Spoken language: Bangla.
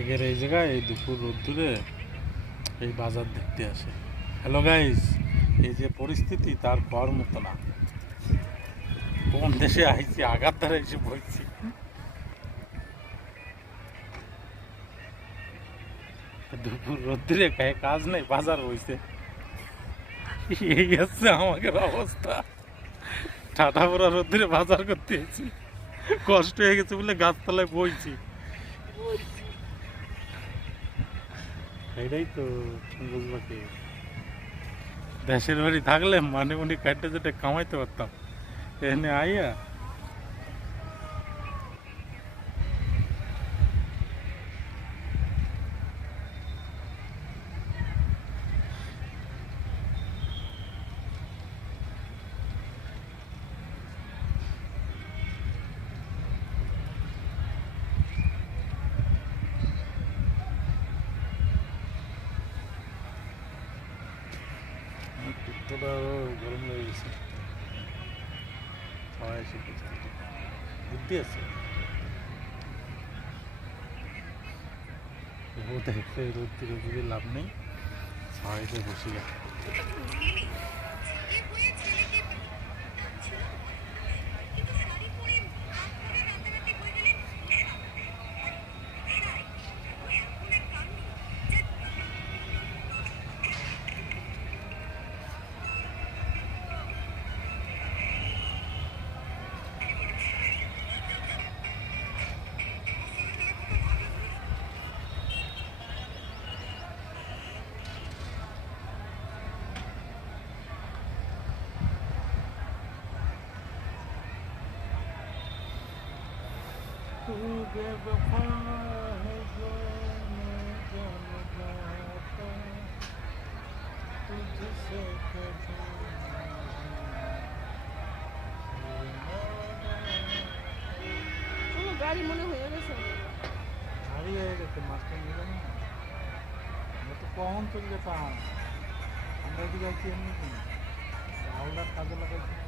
এগের এই জায়গায় এই দুপুর রোদ্দুরে এই বাজার দেখতে আসে। হ্যালো গাইস, এই যে পরিস্থিতি তার পাওয়ার মতো না। কোন দেশে আইছি, আঘাত দ্বারা এসে বইছি। দুপুর রোদ্দুরে কাজ নেই, বাজার হইছে। এই হচ্ছে আমাদের অবস্থা। ঠাটা পড়া রোদ্দুরে বাজার করতে এসেছি, কষ্ট হয়ে গেছে বলে গাছতলায় বইছি। এটাই তো বুঝবা কি, দেশের বাড়ি থাকলে মানে উনি কাটতে যেটা কামাইতে পারতাম, এখানে আইয়া কুত্তটা গরম লেগে গেছে। সবাই এসে বুদ্ধি আছে, দেখতে রোদ্দুরে যদি লাভ নেই, সবাইতে বসে গেছে। গাড়ি মনে হয়ে গেছে, গাড়ি হয়ে গেছে, মাস্টার নিলাম না। আমরা তো কখন চলে যেতাম, আমরা কি যাচ্ছি এমনি কি আলাদা কাজে লাগাইছি।